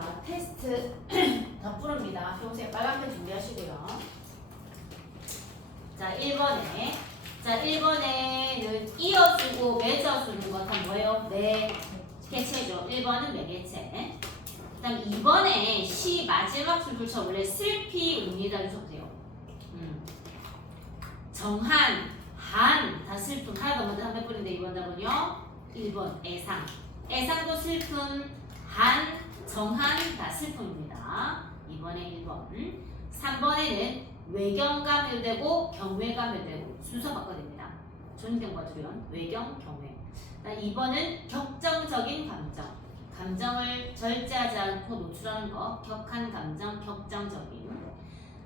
자, 테스트 더 푸릅니다. 평소에 빨간펜 준비하시고요. 자, 1번에. 자, 1번에는 이어주고 맺어주는 것 다 뭐예요? 매개체죠. 1번은 매개체. 그 다음 2번에 시 마지막 줄부터 원래 슬피입니다. 주셔도 돼요. 정한, 한, 다 슬픔. 하나 더 먼저 한 몇 번인데 2번 답은요? 1번 애상. 애상도 슬픔, 한, 정한, 다 슬픔입니다. 2번에 1번. 3번에는 외경감 해되고 경외감 해되고 순서 바꿔야 됩니다. 존경과 두려움, 외경, 경외. 2번은 격정적인 감정. 감정을 절제하지 않고 노출하는 거. 격한 감정, 격정적인.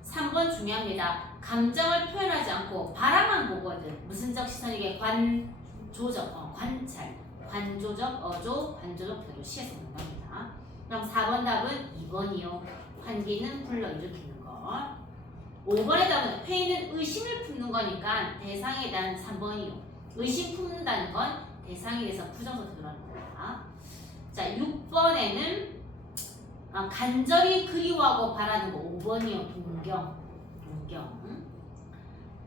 3번 중요합니다. 감정을 표현하지 않고 바라만 보거든. 무슨적 시선이게 관조적, 관찰. 관조적, 어조, 관조적, 표조. 시에서 오는 겁니다. 그럼 4번 답은 2번이요. 환기는 불러일으키는 것. 5번의 답은 회의는 의심을 품는 거니까 대상에 대한 3번이요. 의심 품는다는 건 대상에 대해서 부정서 들어가는 겁니다. 자, 6번에는 간절히 그리워하고 바라는 거 5번이요. 동경.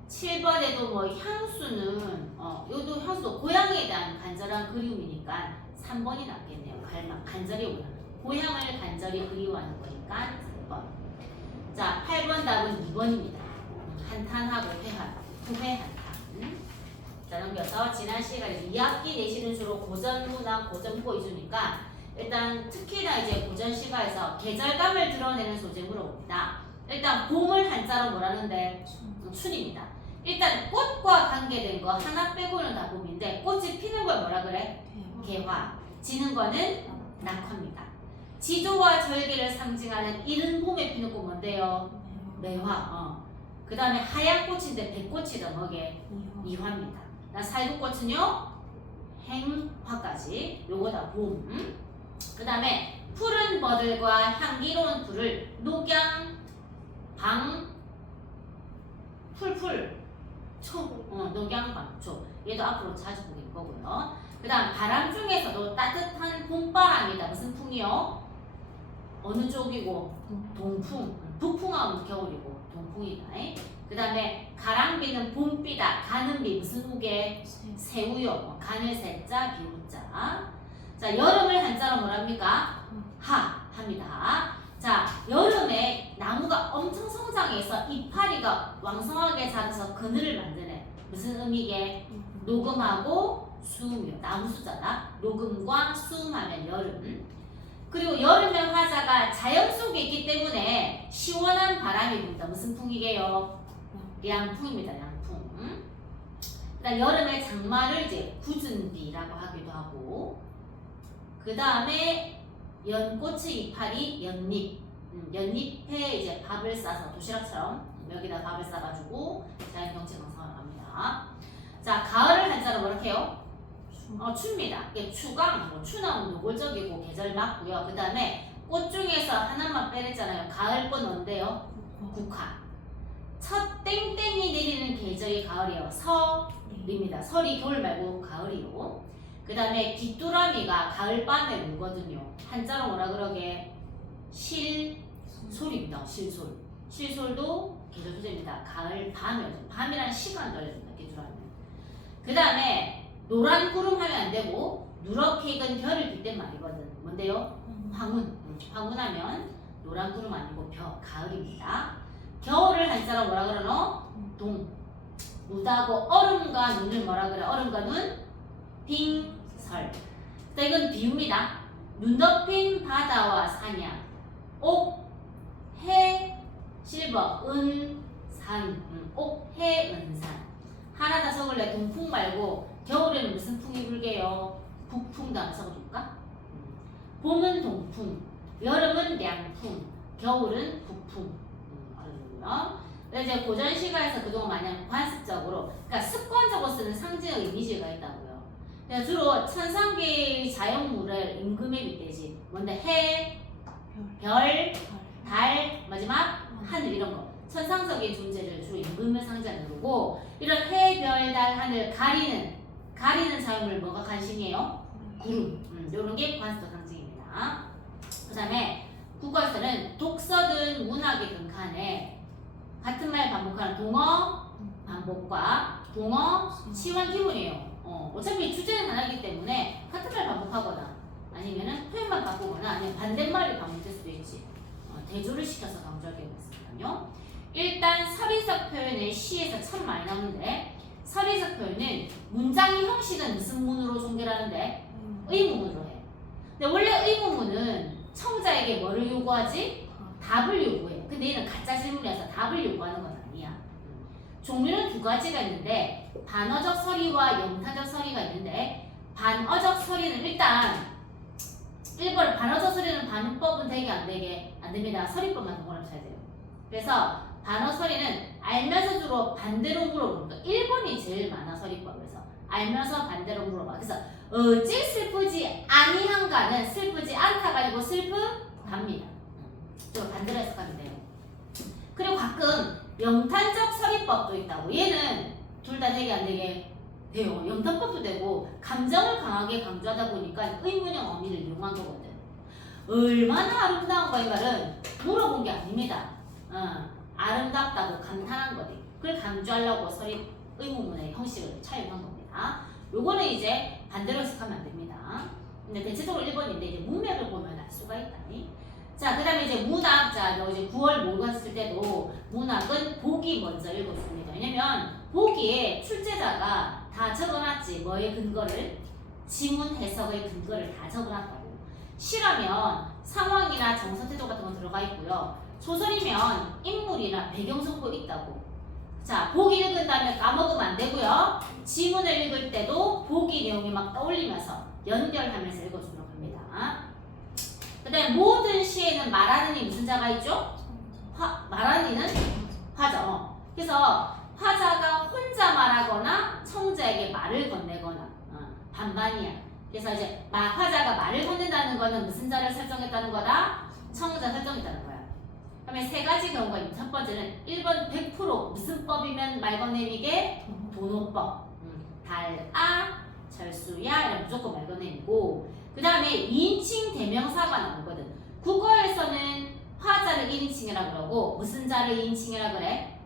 7번에도 뭐 향수는 요도 향수도 고향에 대한 간절한 그리움이니까 3번이 낫겠네요. 간절히 원하는 고향을 간절히 그리워하는 거니까 3번. 자, 8번 답은 2번입니다. 한탄하고 후회 한탄. 자, 넘겨서 지난 시간에 2학기 내시는 주로 고전문학, 고전국어 위주니까 일단 특히나 이제 고전 시가에서 계절감을 드러내는 소재 물어봅니다. 일단 봄을 한자로 뭐라는데 춘입니다. 일단 꽃과 관계된 거 하나 빼고는 다 봄인데 꽃이 피는 걸 뭐라 그래? 개화. 지는 거는 낙화입니다. 지조와 절개를 상징하는 이른 봄에 피는 꽃 뭔데요? 매화. 그 다음에 하얀 꽃인데 백꽃이다 뭐게? 미화입니다. 살구꽃은요? 행화까지. 요거 다 봄. 그 다음에 푸른 버들과 향기로운 풀을 녹양, 방, 풀풀, 초, 녹양방초. 얘도 앞으로 자주 보일 거고요. 그 다음 바람 중에서도 따뜻한 봄바람이다. 무슨 풍이요? 어느 쪽이고? 동풍. 북풍하면 겨울이고 동풍이다. 그 다음에 가랑비는 봄비다. 가는비 무슨 우게? 새우요. 간을 새자 비우자. 자, 여름을 한자로 뭐랍니까? 합니다. 자, 여름에 나무가 엄청 성장해서 이파리가 왕성하게 자라서 그늘을 만드네. 무슨 의미게? 녹음하고 수음이요. 나무 수자다. 녹음과 수음하면 여름. 그리고 여름의 화자가 자연 속에 있기 때문에 시원한 바람이 분다. 무슨 풍이게요?凉풍입니다.凉풍. 그다음 여름의 장마를 이제 굳은비라고 하기도 하고. 그 다음에 연꽃의 이파리 연잎. 연잎에 이제 밥을 싸서 도시락처럼 여기다 밥을 싸가지고 자연 경치 강성을 합니다. 자, 가을을 한자로 뭐라고 해요? 추입니다. 이게 추강, 추는 노골적이고 계절 맞고요. 그 다음에 꽃 중에서 하나만 빼냈잖아요. 가을꽃 뭔데요? 국화. 첫 땡땡이 내리는 계절이 가을이에요. 설입니다. 설이 겨울 말고 가을이요. 그 다음에 귀뚜라미가 가을밤에 울거든요. 한자로 뭐라 그러게? 실솔입니다. 실솔. 실솔도 계절 소재입니다. 가을 밤이요. 밤이라는 시간도 알려줍니다. 귀뚜라미. 그 다음에 노란 구름 하면 안 되고 누렇게 익은 별을 빗댄 말이거든. 뭔데요? 황혼. 황혼하면 노란 구름 아니고 가을입니다. 겨울을 한자로 뭐라 그러노? 동. 무다고 얼음과 눈을 뭐라 그래? 얼음과 눈? 빙설. 자, 이건 비유입니다. 눈 덮인 바다와 산양. 옥, 해, 실버, 은, 산. 옥, 해, 은, 산. 하나 다 적을래. 동풍 말고 겨울에는 무슨 풍이 불게요? 북풍도 한번 적어줄까? 봄은 동풍, 여름은凉풍, 겨울은 북풍. 알아두고요. 이제 고전 시가에서 그동안 많이 관습적으로, 그러니까 습관적으로 쓰는 상징의 이미지가 있다고요. 주로 천상계의 자연물을 임금에 빗대지. 뭔데? 해, 별, 달, 마지막 하늘 이런 거. 천상적인 존재를 주로 임금을 상징하는 거고, 이런 해, 별, 달, 하늘 가리는 자연물 뭐가 관심이에요? 구름. 이런 게 관습적 상징입니다. 그 다음에 국어에서는 독서든 문학이든 간에 같은 말 반복하는 동어 반복과 동어 치환 기본이에요. 어차피 주제는 하나이기 때문에 같은 말 반복하거나 아니면은 표현만 바꾸거나 아니면 반대말이 반복될 수도 있지. 대조를 시켜서 강조하게 되겠습니다요. 일단 서리적 표현은 시에서 참 많이 나오는데 서리적 표현은 문장의 형식은 무슨 문으로 종결하는데 의문문으로 해. 근데 원래 의문문은 청자에게 뭐를 요구하지? 답을 요구해요. 근데 얘는 가짜 질문이라서 답을 요구하는 건 아니야. 종류는 두 가지가 있는데 반어적 서리와 영타적 서리가 있는데 반어적 서리는 일단 1번 반어적 서리는 반응법은 되게 안 됩니다. 서리법만 동그라미 쳐야 돼요. 그래서 반어 서리는 알면서 주로 반대로 물어보니까 1번이 제일 많아. 서리법에서 알면서 반대로 물어봐. 그래서 어찌 슬프지 아니한가는 슬프지 않다가 아니고 슬프답니다. 좀 반대로 해석하면 돼요. 그리고 가끔 영탄적 서리법도 있다고. 얘는 둘 다 되게 안 되게 돼요. 영탄법도 되고 감정을 강하게 강조하다 보니까 의문형 어미를 이용한 거거든. 얼마나 아름다운가 이 말은 물어본 게 아닙니다. 아름답다고 감탄한 거지. 그걸 강조하려고 서리 의문문의 형식을 차용한 겁니다. 요거는 이제 반대로 해석하면 안 됩니다. 근데 대체적으로 1번인데 이제 문맥을 보면 알 수가 있다. 자, 그 다음에 이제 문학, 자, 이제 9월 모의고 했을 때도 문학은 보기 먼저 읽어줍니다. 왜냐면 보기에 출제자가 다 적어놨지. 뭐의 근거를? 지문 해석의 근거를 다 적어놨다고. 시라면 상황이나 정서 태도 같은 거 들어가 있고요. 소설이면 인물이나 배경 정보 있다고. 자, 보기 읽은 다음에 까먹으면 안 되고요. 지문을 읽을 때도 보기 내용이 막 떠올리면서 연결하면서 읽어주도록 합니다. 그 다음에 모든 시에는 말하는 이 무슨 자가 있죠? 말하는 이는 화자. 그래서 화자가 혼자 말하거나 청자에게 말을 건네거나 반반이야. 그래서 이제 화자가 말을 건넨다는 거는 무슨 자를 설정했다는 거다? 청자 설정했다는 거야. 그러면 세 가지 경우가 있는 첫 번째는 1번 100% 무슨 법이면 말 건네미게? 도노법. 달아, 철수야 이런 무조건 말 건네미고 그 다음에 2인칭 대명사가 나오거든. 국어에서는 화자를 1인칭이라 그러고 무슨 자를 2인칭이라 그래?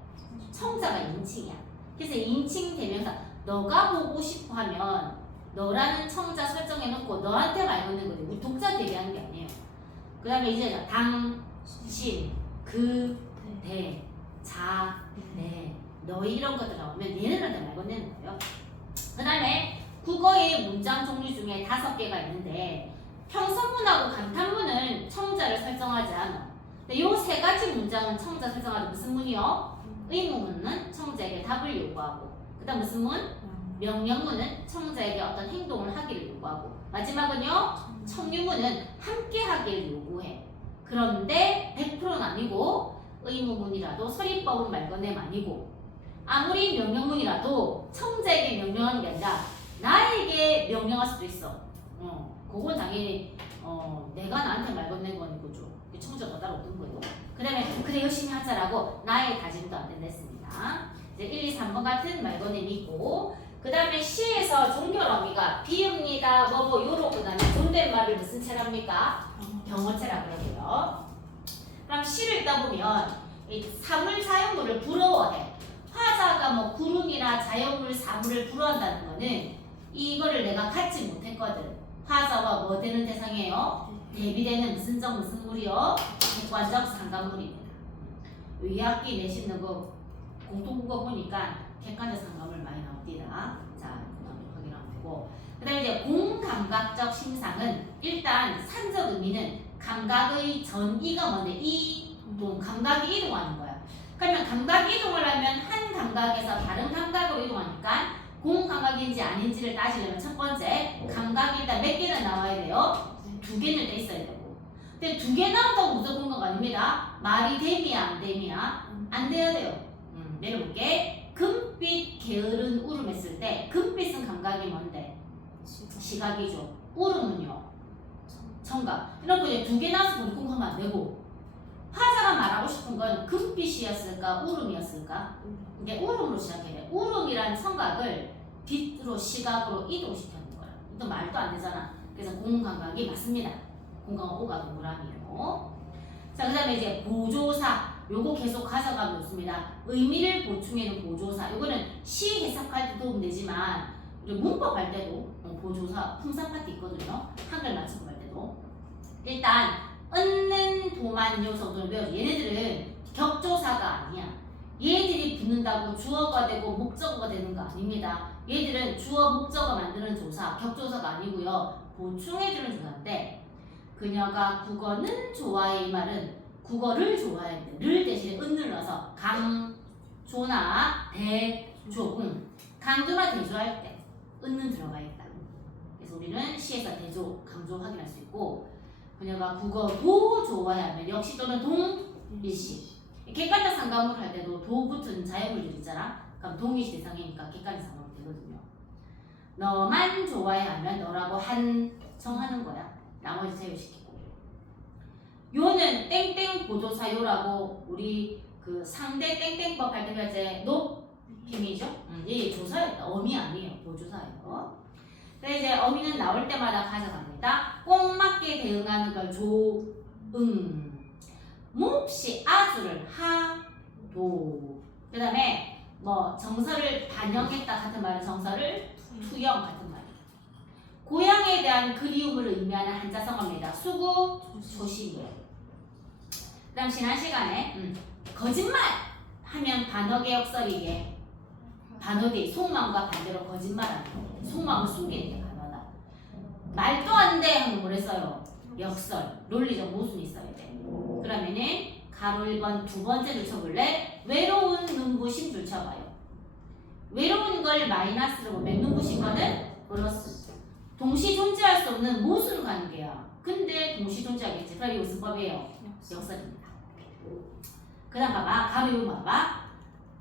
청자가 2인칭이야. 그래서 2인칭 대명사 너가 보고 싶어 하면 너라는 청자 설정해놓고 너한테 말 거는 거지. 우리 독자 대비하는 게 아니에요. 그 다음에 이제 당, 신, 그, 대, 자, 네, 너희 이런 것들 나오면 얘네들한테 말 건네는 거예요. 그 다음에 국어의 문장 종류 중에 5개가 있는데 평서문하고 감탄문은 청자를 설정하지 않아. 근데 요 3가지 문장은 청자 설정하지. 무슨 문이요? 의문문은 청자에게 답을 요구하고 그 다음 무슨 문? 명령문은 청자에게 어떤 행동을 하기를 요구하고 마지막은요? 청유문은 함께 하기를 요구해. 그런데 100%는 아니고 의문문이라도 서리법은 말 건네면 아니고 아무리 명령문이라도 청자에게 명령하는 게 아니라 나에게 명령할 수도 있어. 그건 당연히 내가 나한테 말 건넨 건 거죠. 청자가 따로 없는 거예요. 그 다음에 그래 열심히 하자라고 나의 다짐도 안 된다 했습니다. 이제 1, 2, 3번 같은 말 건냄이 있고 그 다음에 시에서 종결 어미가 비읍니다. 뭐 요로 그 다음에 존댓말을 무슨 체랍니까? 병어체라 그러고요. 그럼 시를 읽다 보면 이 사물 자연물을 부러워해. 화자가 뭐 구름이나 자연물, 사물을 부러워한다는 거는 이거를 내가 갖지 못했거든. 화자와 뭐 되는 대상이에요? 대비되는 무슨 적 무슨 물이요? 객관적 상관물입니다. 2학기 내시는 거 공통국어 보니까 객관적 상관물 많이 나옵니다. 자, 그다음 확인하면 되고. 그다음에 이제 공감각적 심상은 일단 산적 의미는 감각의 전이가 뭔데? 이동, 감각이 이동하는 거야. 그러면 감각이 이동을 하면 한 감각에서 다른 감각으로 이동하니까 공감각인지 아닌지를 따지려면 첫 번째 감각이 일단 몇 개는 나와야 돼요? 2개는 돼 있어야 되고. 근데 2개 나온다고 무조건 공각 아닙니다. 말이 됨이야 안 됨이야? 안 돼야 돼요. 내려볼게. 금빛 게으른 울음 했을 때 금빛은 감각이 뭔데? 시각이죠. 울음은요? 청각. 이렇게 이제 2개 나와서 우리 공감하면 안 되고 화자가 말하고 싶은 건 금빛이었을까 울음이었을까? 이게 울음으로 시작해. 울음이란 청각을 빛으로 시각으로 이동시키는 거야. 또 말도 안 되잖아. 그래서 공감각이 맞습니다. 공감각 오가 동그라미로. 자, 그 다음에 이제 보조사. 요거 계속 가져가면 좋습니다. 의미를 보충해는 보조사. 요거는 시 해석할 때 도움 되지만 문법 할 때도 보조사, 품사 파트 있거든요. 한글 맞춤법 할 때도. 일단 은는 도만 요소들을 배워줘. 얘네들은 격조사가 아니야. 얘들이 붙는다고 주어가 되고 목적어가 되는 거 아닙니다. 얘들은 주어 목적어 만드는 조사, 격조사가 아니고요. 보충해주는 조사인데 그녀가 국어는 좋아해 이 말은 국어를 좋아해. 를 대신에 은을 넣어서 강조나 대조. 강조나 대조할 때 은은 들어가 있다. 그래서 우리는 시에서 대조, 강조 확인할 수 있고 그녀가 국어도 좋아하면 역시 또는 동일시. 객관적 상관물 할 때도 도 붙은 자연물들 있잖아. 그럼 동일시 대상이니까 객관적 상관물 되거든요. 너만 좋아해 하면 너라고 한 정하는 거야. 나머지 제외시키고. 요는 땡땡 보조사 요라고 우리 그 상대 땡땡법 할 때 배웠지. 높힘이죠. 이게 조사였다. 어미 아니에요. 보조사예요. 그래서 이제 어미는 나올 때마다 가져갑니다. 꼭 맞게 대응하는 걸 조응. 몹시 아주를 하도. 그 다음에 뭐 정서를 반영했다 같은 말은 정서를 투영 같은 말. 고향에 대한 그리움을 의미하는 한자성어입니다. 수구 조심이에요. 그 다음 지난 시간에 거짓말 하면 반어계 역설이게 반어계 속마음과 반대로 거짓말하는 거. 속마음을 숨기는 게 반어다. 말도 안 돼 하면 뭐랬어요? 역설, 논리적 모순이 있어야 돼. 그러면은 가로 1번 두 번째 줄쳐볼래? 외로운 눈부심 줄쳐봐요. 외로운 걸 마이너스로 보면 눈부신 거는 플러스. 동시 존재할 수 없는 모순 관계야. 근데 동시 존재하겠지. 그럼 이거 무슨 법이에요? 역설입니다. 그 다음 봐봐. 가로 1번 봐봐.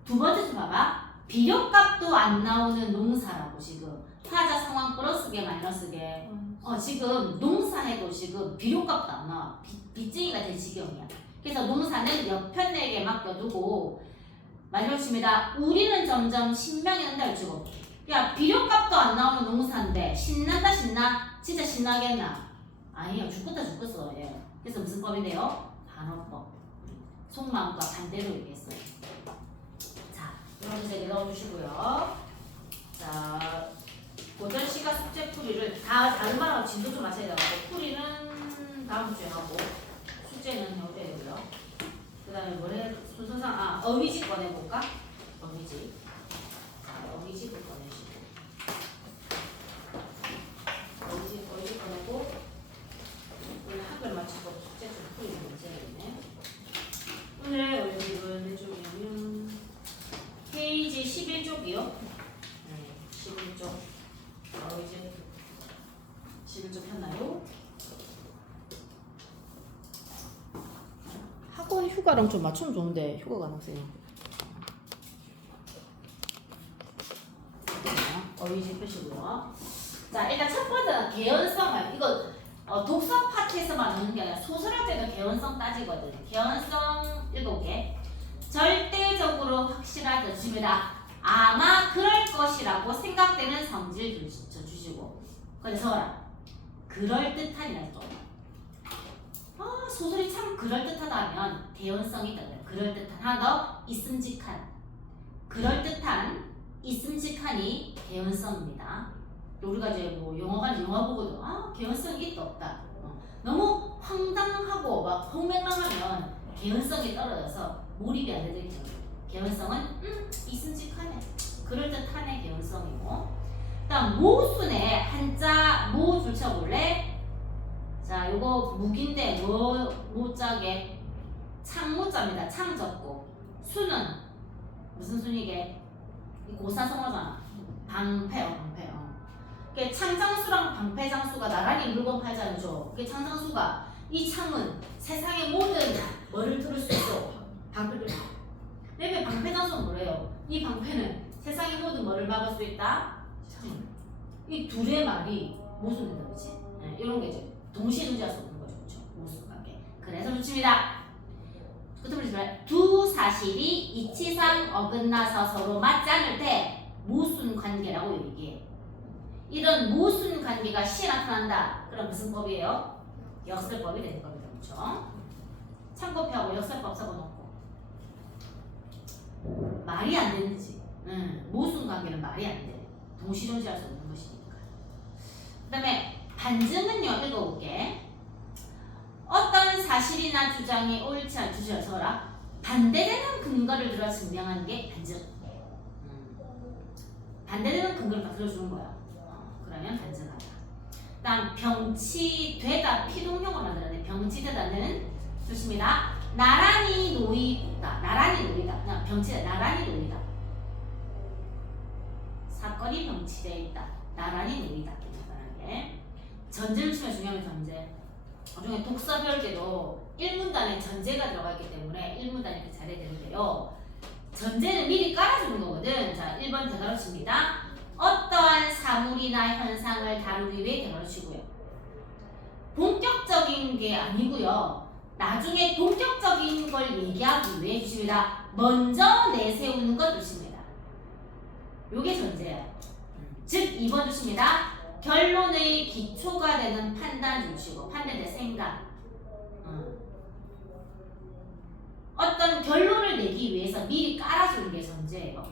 두 번째 줄 봐봐. 비료값도 안 나오는 농사라고 지금. 타자 상황 플러스게 마이너스게. 지금 농사해도 지금 비료값도 안 나와. 빚쟁이가 될 지경이야. 그래서 농사는 옆편에게 맡겨두고 마지막 칩니다. 우리는 점점 신명이 난다 주고. 야 비료값도 안 나오는 농사인데 신난다 신나? 진짜 신나겠나? 아니에요. 죽겠다 죽겠어. 예. 그래서 무슨 법인데요? 반어법. 속마음과 반대로 얘기했어요. 자, 이런 문제 넣어주시고요. 자. 고전 시가 숙제 풀이를 다른 말하고 진도 좀 맞춰야 되고 풀이는 다음 주에 하고 숙제는 어때야 되고요. 그 다음에 뭐래 순서상 어휘집 꺼내볼까? 어휘집. 자, 어휘집을 꺼내시고 어휘집 꺼내고 오늘 학을 마치고 숙제 좀 풀이를 문제겠네. 오늘의 어휘집은 몇 쪽이냐면 페이지 11쪽이요. 네, 11쪽. 이제 집을 좀 폈나요? 학원 휴가랑 좀 맞추면 좋은데 휴가가 나세요. 어휘집 펴시고요. 자 일단 첫 번째는 개연성을 이거 독서 파트에서만 오는 게 아니라 소설할 때도 개연성 따지거든요. 개연성 7개. 절대적으로 확실하게 주십니다. 아마 그럴 것이라고 생각되는 성질 주시고 근데 적어라. 그럴듯한이라는 거. 소설이 참 그럴듯하다면 개연성이 있다. 그럴듯한. 하나 더 있음직한. 그럴듯한, 있음직한이 개연성입니다. 우리가 이제 뭐 영화 보고도 개연성이 있다 없다. 너무 황당하고 막 홍맹망하면 개연성이 떨어져서 몰입이 안 되죠. 개연성은 있음직하네. 그럴듯하네 개연성이고. 다음 모순의 한자 모 줄쳐볼래? 자 요거 무기인데 모자게 창모자입니다. 창 적고 수는 무슨 순이게? 고사성어잖아. 방패요. 그게 창장수랑 방패장수가 나란히 물건 팔자죠. 그게 창장수가 이 창은 세상의 모든 뭐를 들을 수 있어. 방패를. 왜 방패장수는 뭐래요? 이 방패는 세상의 모든 뭐를 막을 수 있다? 이 둘의 말이 모순된다, 그치? 네, 이런 게 이제 동시에 존재할 수 없는 거죠, 그렇죠? 모순 관계. 그래서 좋습니다. 끝으로 두 사실이 이치상 어긋나서 서로 맞지 않을 때 모순 관계라고 얘기해. 이런 모순 관계가 시에 나타난다. 그럼 무슨 법이에요? 역설법이 되는 겁니다, 그렇죠? 참고표하고 역설법 적어놓고 말이 안 되는지. 모순 관계는 말이 안 돼. 동시존재할 수 없는 것이니까. 그 다음에 반증은요, 읽어볼게. 어떤 사실이나 주장이 옳지 않은 주제를 적어라. 반대되는 근거를 들어 증명하는 게 반증. 반대되는 근거를 다 들어주는 거야. 그러면 반증하다. 다음 병치되다, 피동형으로 만들었네. 병치되다는 좋습니다. 나란히 놓이다, 나란히 놓이다. 그냥 병치다, 나란히 놓이다. 사건이 병치되어 있다, 나란히 놓이다. 간단하게. 전제를 치면 중요한 전제. 나중에 독서 별개도 1문단에 전제가 들어가 있기 때문에 1문단이 이렇게 잘해야 되는데요. 전제는 미리 깔아주는 거거든. 자, 1번 대가로칩니다. 어떠한 사물이나 현상을 다루기 위해 대가로치고요. 본격적인 게 아니고요. 나중에 본격적인 걸 얘기하기 위해 주십니다. 먼저 내세우는 것 주십니다. 요게 전제예요. 즉 2번 주십니다. 결론의 기초가 되는 판단 주시고, 판단의 생각. 어떤 결론을 내기 위해서 미리 깔아주는 게 전제예요.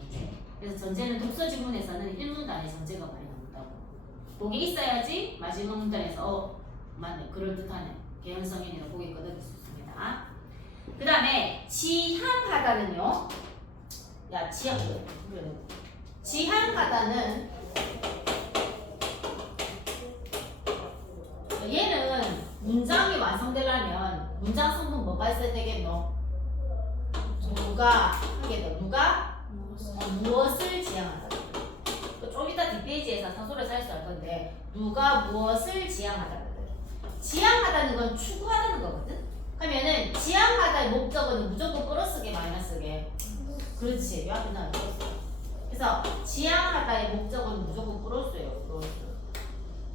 전제. 그래서 전제는 독서 지문에서는 1문단에 전제가 많이 나온다고. 그게 있어야지 마지막 문단에서 맞네, 그럴듯하네, 개연성이네가 고개 끄덕일 수 있습니다. 그 다음에 지향하다는요. 야, 지향하다는 얘는 문장이 완성되려면 문장 성분 뭐가 있어야 되겠노? 누가 하겠노? 누가 무엇을 지향하다. 좀 이따 뒷페이지에서 사소를 살수 할 건데, 누가 무엇을 지향하다. 지향하다는 건 추구하다는 거거든. 그러면은 지향하다의 목적은 무조건 플러스게 마이너스게. 그렇지. 요 앞에 나와 플러스. 그래서 지향하다의 목적은 무조건 플러스예요. 플러스.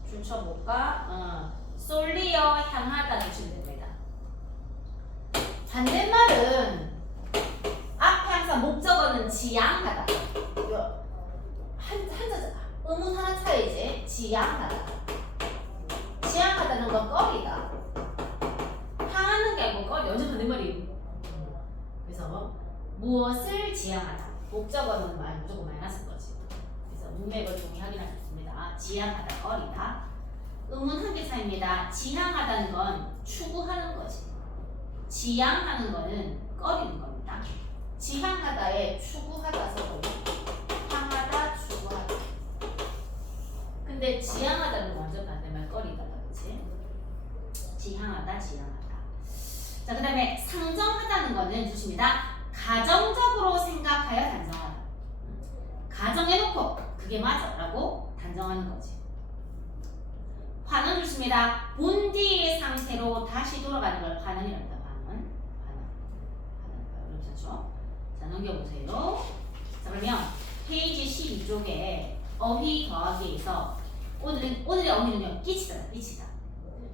줄쳐볼까? 솔리어 향하다는 치면 됩니다. 반대말은 앞에 항상 목적어는 지향하다. 의문 하나 차이지. 지향하다. 지향하다는 건 꺼리다. 향하는 게 아니고 꺼리. 완전 반대말이. 그래서 무엇을 지향하다. 목적어는 무조건 마이너스 거지. 그래서 문맥을 종이 확인하셨습니다. 지향하다, 꺼리다. 의문 한 개 차이입니다. 지향하다는 건 추구하는 거지. 지향하는 거는 꺼리는 겁니다. 지향하다에 추구하다 써보니 향하다, 추구하다. 근데 지향하다는 건 완전 반대말 꺼리다, 그렇지? 지향하다, 지향하다. 자, 그 다음에 상정하다는 거는 주십니다. 가정적으로 생각하여 단정하다. 가정해놓고 그게 맞아 라고 단정하는 거지. 환원 주십니다. 본디의 상태로 다시 돌아가는 걸 환원이랍니다. 환원. 어렵죠? 자, 넘겨보세요. 자, 그러면 페이지 12쪽에 어휘 더하기에서 오늘의 어휘는요, 끼치다, 끼치다.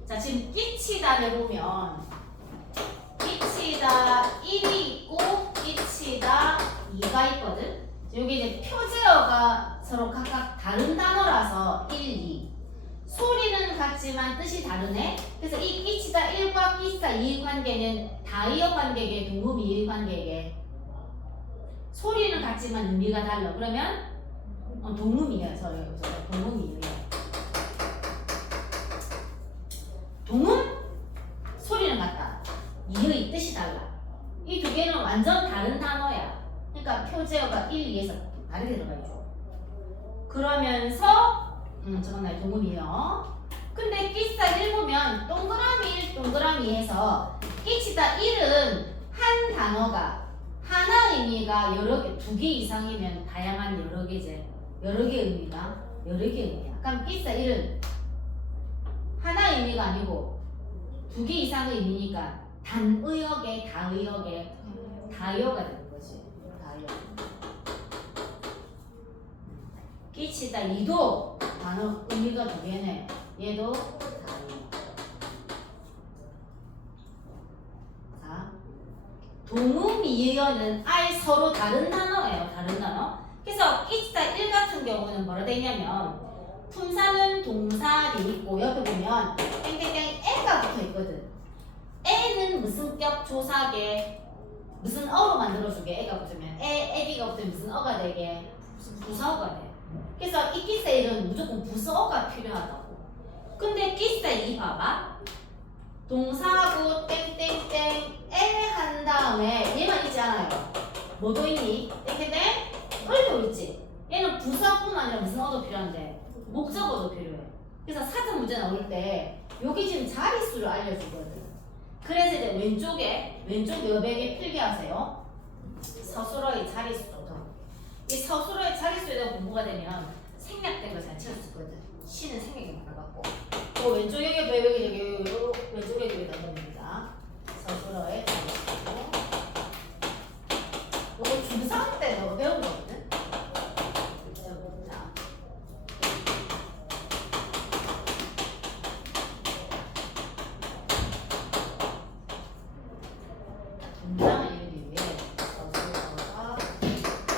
자, 지금 끼치다를 보면 끼치다 1이 있고 끼치다 2가 있거든. 여기 이제 표제어가 서로 각각 다른 단어라서 1, 2. 소리는 같지만 뜻이 다르네. 그래서 이 끼치다 1과 끼치다 2의 관계는 다이어 관계계, 동음이의 관계계. 소리는 같지만 의미가 달라. 그러면 동음이에요. 동음이에요. 동음, 소리는 같다. 이의 뜻이 달라. 이 두 개는 완전 다른 단어야. 그러니까 표제어가 1, 2에서 다르게 들어가죠. 그러면서 저건 동음이요. 근데 끼치다 1 보면 동그라미 1, 동그라미 2에서 끼치다 1은 한 단어가 하나 의미가 여러 개, 2개 이상이면 다양한 여러 개제. 여러 개 의미가 여러 개 의미야. 그럼 끼치다 1은 하나 의미가 아니고 2개 이상의 의미니까 단의역에 다의역에 다이어가 되는 거지. 다이어. 끼치다 2도 단어 의미가 2개네. 얘도 다이어. 자, 동음이어는 아예 서로 다른 단어예요. 다른 단어. 그래서 끼치다 1 같은 경우는 뭐라 되냐면 품사는 동사이 있고 옆에 보면 땡땡땡 애가 붙어 있거든. 애는 얘는 무슨 격 조사게? 무슨 어로 만들어주게? 애가 붙으면 애기가 붙으면 무슨 어가 되게? 부사어가 돼. 그래서 이 기세 1은 무조건 부사어가 필요하다고. 근데 기세 2 봐봐. 동사하고 땡땡땡 에 한 다음에 얘만 있지 않아요. 뭐도 있니? 땡땡땡 을도 있지. 얘는 부사뿐 아니라 무슨 어도 필요한데 목적어도 필요해. 그래서 사전 문제 나올 때 여기 지금 자릿수를 알려주거든. 그래서 이제 왼쪽 여백에 필기하세요. 서술어의 자릿수부터. 이 서술어의 자릿수에 대한 공부가 되면 생략된 걸 잘 채울 수 있거든. 시는 생략이 많아갖고. 또 왼쪽 여기 왼쪽 여기 넣어줍니다. 서술어의 자릿수. 이거 중3 때 너 배운 거거든. 자. 문장을 이루기 위해 서술어가 필요하는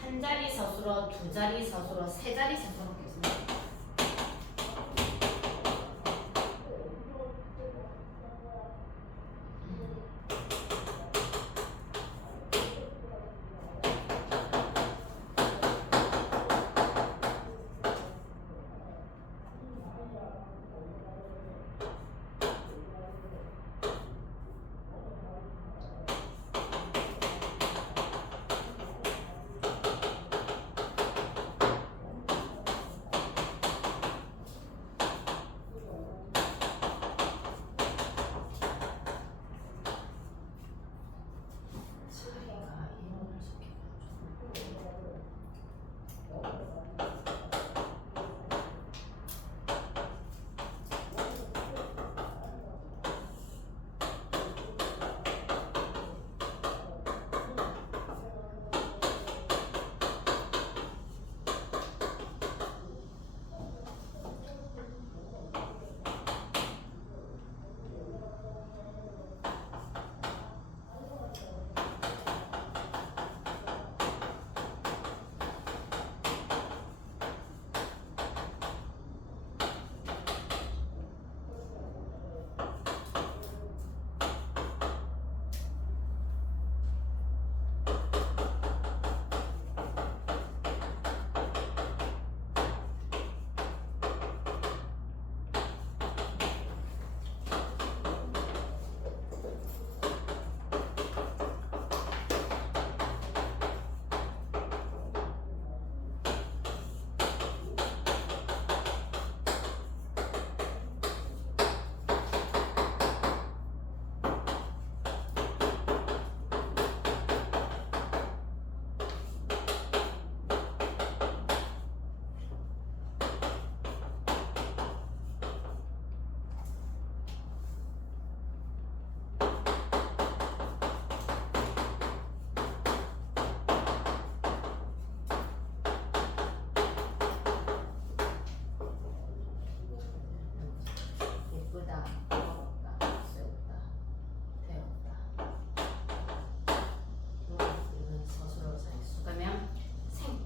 한 자리 서술어, 두 자리 서술어, 세 자리 서술어 있습니다.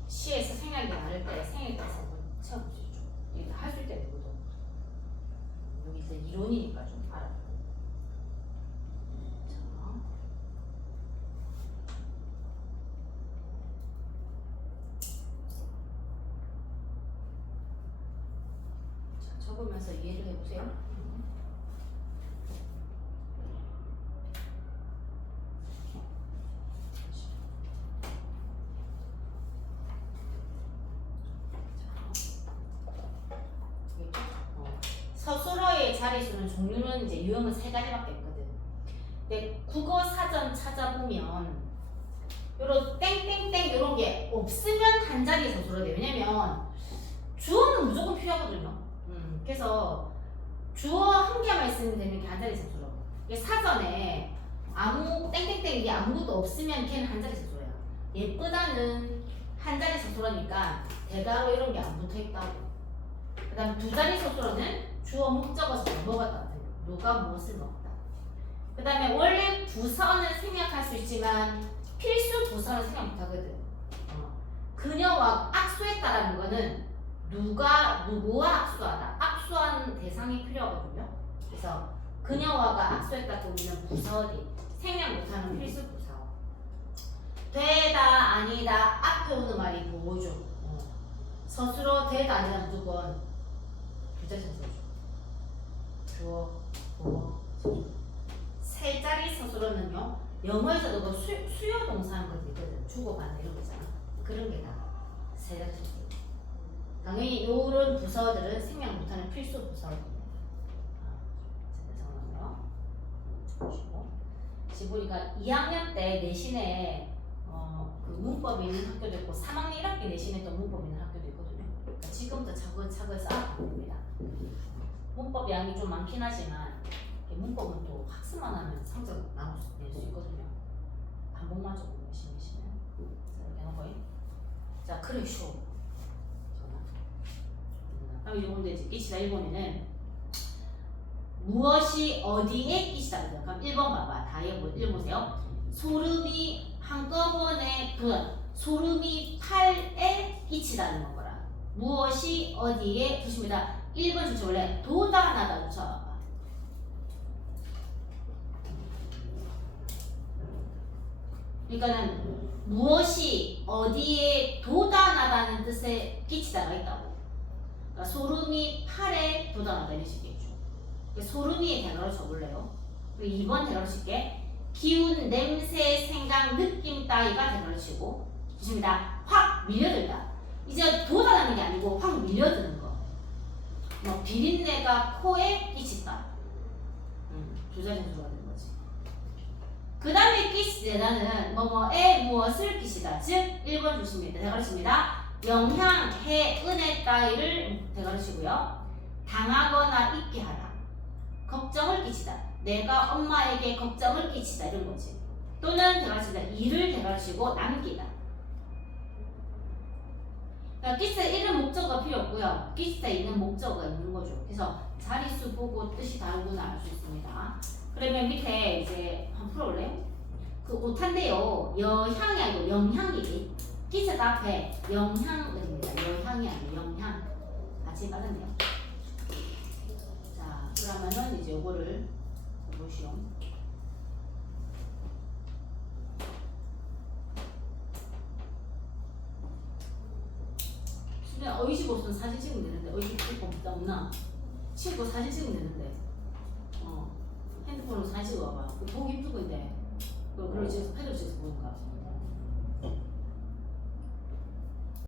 시에서 생각이 많을 때 생각해서 채워보시죠. 이게 할 수 있다 이거죠. 여기 이제 이론이니까 좀 알아보고. 자, 적으면서 이해를 해보세요. 서술어의 자리수는 종류는 이제 유형은 세 가지밖에 없거든. 근데 국어 사전 찾아보면 요런 땡땡땡 요런 게 없으면 한 자리 서술어야 돼. 왜냐면 주어는 무조건 필요하거든요. 그래서 주어 한 개만 있으면 되는 게 한 자리 서술어. 이게 사전에 아무 땡땡땡 이게 아무것도 없으면 걔는 한 자리 서술어야. 예쁘다는 한 자리 서술어니까 대가로 이런 게 안 붙어 있다고. 그다음 두 자리 서술어는 주어 목적어서 넘어갔다. 누가 무엇을 먹었다. 그 다음에 원래 부서는 생략할 수 있지만 필수 부서는 생략 못하거든. 그녀와 악수했다라는 거는 누구와 악수하다. 악수한 대상이 필요하거든요. 그래서 그녀와가 악수했다 보면 부서디 생략 못하는 필수 부서. 되다 아니다 앞에 오는 말이 뭐죠? 스스로 되다 아니다 무조건 부자전 써줘. 주어, 보어, 서술. 세 자리 서술어는요. 영어에서도 그 수요 동사하는 것도 있거든. 주고받는 이런 거잖아. 그런 게 다 세 자리 서술. 당연히 이런 부서들은 생략 못하는 필수 부서입니다. 지금 보니까 2학년 때 내신에 그 문법이 있는 학교도 있고 3학년 1학기 내신에 또 문법이 있는 학교도 있거든요. 그러니까 지금부터 차근차근 쌓아가면 됩니다. 문법 양이 좀 많긴 하지만 문법은 또 학습만 하면 성적 낼 수 있거든요. 반복만 조금 열심히 하시면 이렇게 하는 자, 그래 쇼. 그럼 이 정도 이제 끼시다 1번에는 무엇이 어디에 끼시다. 그럼 1번 봐봐. 다 읽어보세요. 소름이 한꺼번에 소름이 팔에 끼치다는 거라. 무엇이 어디에 주십니다. 1번 주체 원래 도다나다 그쵸? 그러니까는 무엇이 어디에 도다나다는 뜻의 끼치다가 있다고. 그러니까 소름이 팔에 도다나다 이런 식이겠죠. 소름이의 대가로 쳐볼래요. 그리고 2번 대가로 칠게. 기운, 냄새, 생각, 느낌 따위가 대가로 치고 좋습니다. 확 밀려들다. 이제 도다나는 게 아니고 확 밀려드는 거. 뭐 비린내가 코에 끼친다. 두 자리 수가 되는 거지. 그 다음에 끼치다는 뭐뭐에 무엇을 끼치다. 즉 1번 주십니다. 대가로 칩니다. 영향, 해, 은혜 따위를 대가로 치고요. 당하거나 있게 하다. 걱정을 끼치다. 내가 엄마에게 걱정을 끼치다 이런 거지. 또는 대가로 치다. 일을 대가로 치고 남기다. 그러니까 끼치다 이런 목적어가 필요 없고요. 끼치다 있는 목적어가 있는 거죠. 그래서 자릿수 보고 뜻이 다르구나 알 수 있습니다. 그러면 밑에 이제 한번 풀어볼래요? 그 오탄데요. 여향이 아니고 영향이지. 끼치다 앞에 영향입니다. 여향이 아니고 영향. 같이 빠졌네요. 자, 그러면은 이제 요거를 보시오. 수빈아 어이시보스는 사진 찍으면 되는데 어이시보 없나? 친구 사진 찍으면 되는데 핸드폰으로 사진 찍어봐봐. 보기 힘든 건데 그걸 찍어서 패드로 찍어서 보는 거 같습니다.